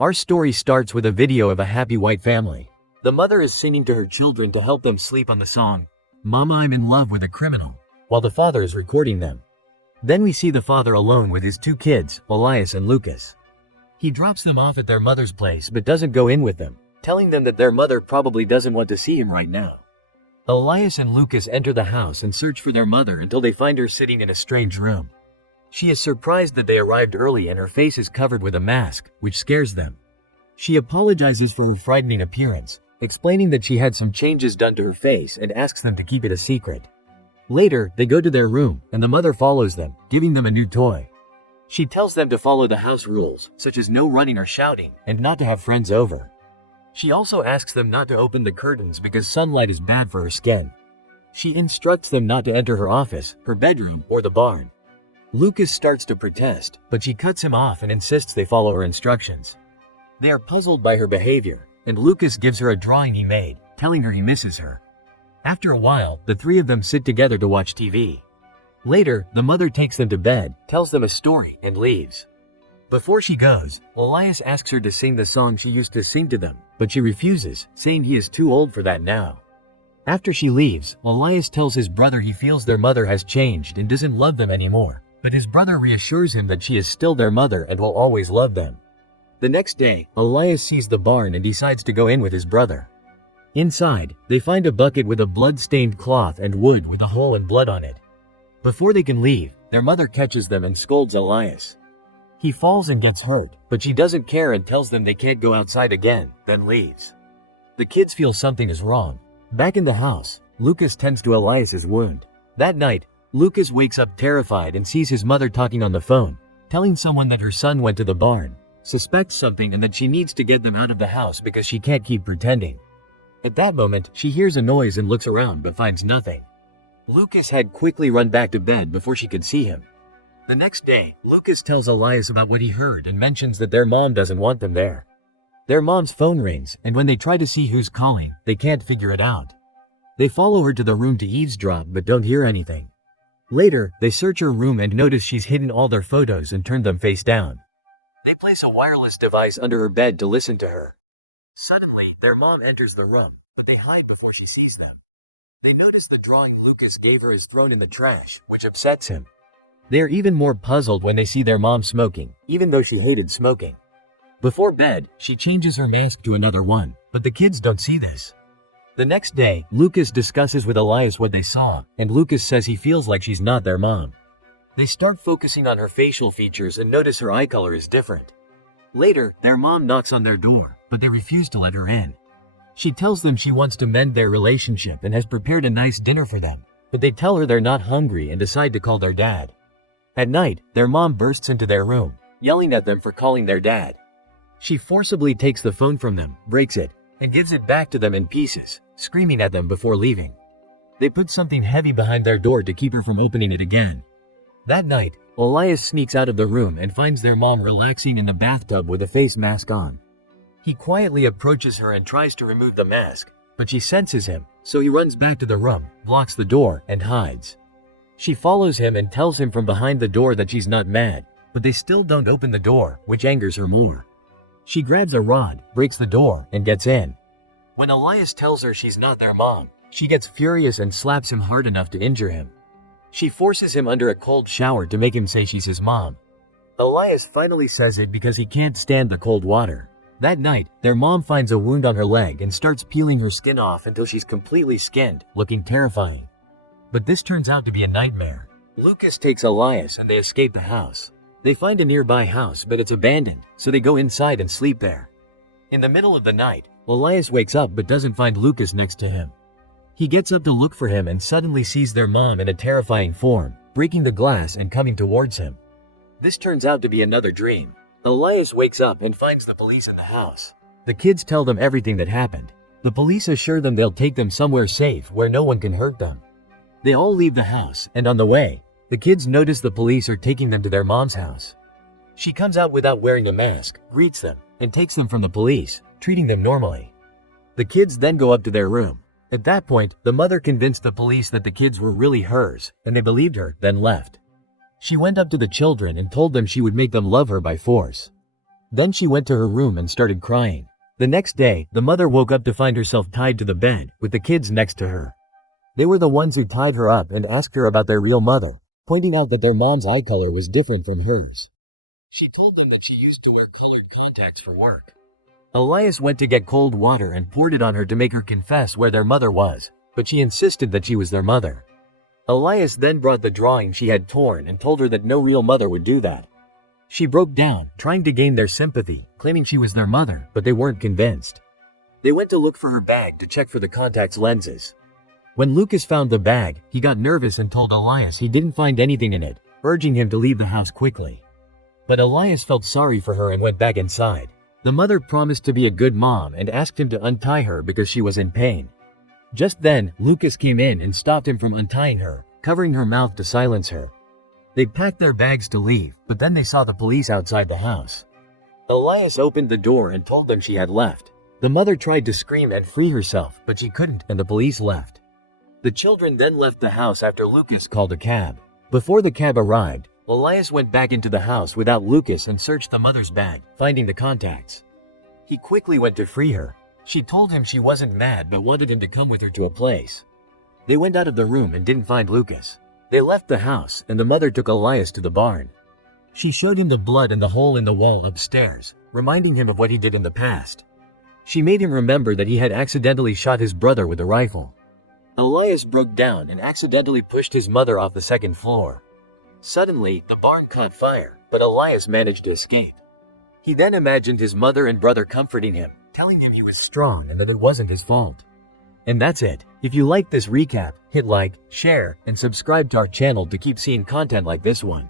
Our story starts with a video of a happy white family. The mother is singing to her children to help them sleep on the song, "Mama, I'm in love with a criminal," while the father is recording them. Then we see the father alone with his two kids, Elias and Lucas. He drops them off at their mother's place but doesn't go in with them, telling them that their mother probably doesn't want to see him right now. Elias and Lucas enter the house and search for their mother until they find her sitting in a strange room. She is surprised that they arrived early and her face is covered with a mask, which scares them. She apologizes for her frightening appearance, explaining that she had some changes done to her face and asks them to keep it a secret. Later, they go to their room and the mother follows them, giving them a new toy. She tells them to follow the house rules, such as no running or shouting, and not to have friends over. She also asks them not to open the curtains because sunlight is bad for her skin. She instructs them not to enter her office, her bedroom, or the barn. Lucas starts to protest, but she cuts him off and insists they follow her instructions. They are puzzled by her behavior, and Lucas gives her a drawing he made, telling her he misses her. After a while, the three of them sit together to watch TV. Later, the mother takes them to bed, tells them a story, and leaves. Before she goes, Elias asks her to sing the song she used to sing to them, but she refuses, saying he is too old for that now. After she leaves, Elias tells his brother he feels their mother has changed and doesn't love them anymore. But his brother reassures him that she is still their mother and will always love them. The next day, Elias sees the barn and decides to go in with his brother. Inside, they find a bucket with a blood-stained cloth and wood with a hole and blood on it. Before they can leave, their mother catches them and scolds Elias. He falls and gets hurt, but she doesn't care and tells them they can't go outside again, then leaves. The kids feel something is wrong. Back in the house, Lucas tends to Elias's wound. That night, Lucas wakes up terrified and sees his mother talking on the phone, telling someone that her son went to the barn, suspects something and that she needs to get them out of the house because she can't keep pretending. At that moment, she hears a noise and looks around but finds nothing. Lucas had quickly run back to bed before she could see him. The next day, Lucas tells Elias about what he heard and mentions that their mom doesn't want them there. Their mom's phone rings, and when they try to see who's calling, they can't figure it out. They follow her to the room to eavesdrop but don't hear anything. Later, they search her room and notice she's hidden all their photos and turned them face down. They place a wireless device under her bed to listen to her. Suddenly, their mom enters the room, but they hide before she sees them. They notice the drawing Lucas gave her is thrown in the trash, which upsets him. They are even more puzzled when they see their mom smoking, even though she hated smoking. Before bed, she changes her mask to another one, but the kids don't see this. The next day, Lucas discusses with Elias what they saw, and Lucas says he feels like she's not their mom. They start focusing on her facial features and notice her eye color is different. Later, their mom knocks on their door, but they refuse to let her in. She tells them she wants to mend their relationship and has prepared a nice dinner for them, but they tell her they're not hungry and decide to call their dad. At night, their mom bursts into their room, yelling at them for calling their dad. She forcibly takes the phone from them, breaks it, and gives it back to them in pieces, screaming at them before leaving. They put something heavy behind their door to keep her from opening it again. That night, Elias sneaks out of the room and finds their mom relaxing in the bathtub with a face mask on. He quietly approaches her and tries to remove the mask, but she senses him, so he runs back to the room, blocks the door, and hides. She follows him and tells him from behind the door that she's not mad, but they still don't open the door, which angers her more. She grabs a rod, breaks the door, and gets in. When Elias tells her she's not their mom, she gets furious and slaps him hard enough to injure him. She forces him under a cold shower to make him say she's his mom. Elias finally says it because he can't stand the cold water. That night, their mom finds a wound on her leg and starts peeling her skin off until she's completely skinned, looking terrifying. But this turns out to be a nightmare. Lucas takes Elias and they escape the house. They find a nearby house, but it's abandoned, so they go inside and sleep there. In the middle of the night, Elias wakes up but doesn't find Lucas next to him. He gets up to look for him and suddenly sees their mom in a terrifying form, breaking the glass and coming towards him. This turns out to be another dream. Elias wakes up and finds the police in the house. The kids tell them everything that happened. The police assure them they'll take them somewhere safe where no one can hurt them. They all leave the house, and on the way, the kids notice the police are taking them to their mom's house. She comes out without wearing a mask, greets them, and takes them from the police, treating them normally. The kids then go up to their room. At that point, the mother convinced the police that the kids were really hers, and they believed her, then left. She went up to the children and told them she would make them love her by force. Then she went to her room and started crying. The next day, the mother woke up to find herself tied to the bed, with the kids next to her. They were the ones who tied her up and asked her about their real mother, pointing out that their mom's eye color was different from hers. She told them that she used to wear colored contacts for work. Elias went to get cold water and poured it on her to make her confess where their mother was, but she insisted that she was their mother. Elias then brought the drawing she had torn and told her that no real mother would do that. She broke down, trying to gain their sympathy, claiming she was their mother, but they weren't convinced. They went to look for her bag to check for the contacts lenses. When Lucas found the bag, he got nervous and told Elias he didn't find anything in it, urging him to leave the house quickly. But Elias felt sorry for her and went back inside. The mother promised to be a good mom and asked him to untie her because she was in pain. Just then, Lucas came in and stopped him from untying her, covering her mouth to silence her. They packed their bags to leave, but then they saw the police outside the house. Elias opened the door and told them she had left. The mother tried to scream and free herself, but she couldn't, and the police left. The children then left the house after Lucas called a cab. Before the cab arrived, Elias went back into the house without Lucas and searched the mother's bag, finding the contacts. He quickly went to free her. She told him she wasn't mad but wanted him to come with her to a place. They went out of the room and didn't find Lucas. They left the house, and the mother took Elias to the barn. She showed him the blood and the hole in the wall upstairs, reminding him of what he did in the past. She made him remember that he had accidentally shot his brother with a rifle. Elias broke down and accidentally pushed his mother off the second floor. Suddenly, the barn caught fire, but Elias managed to escape. He then imagined his mother and brother comforting him, telling him he was strong and that it wasn't his fault. And that's it. If you liked this recap, hit like, share, and subscribe to our channel to keep seeing content like this one.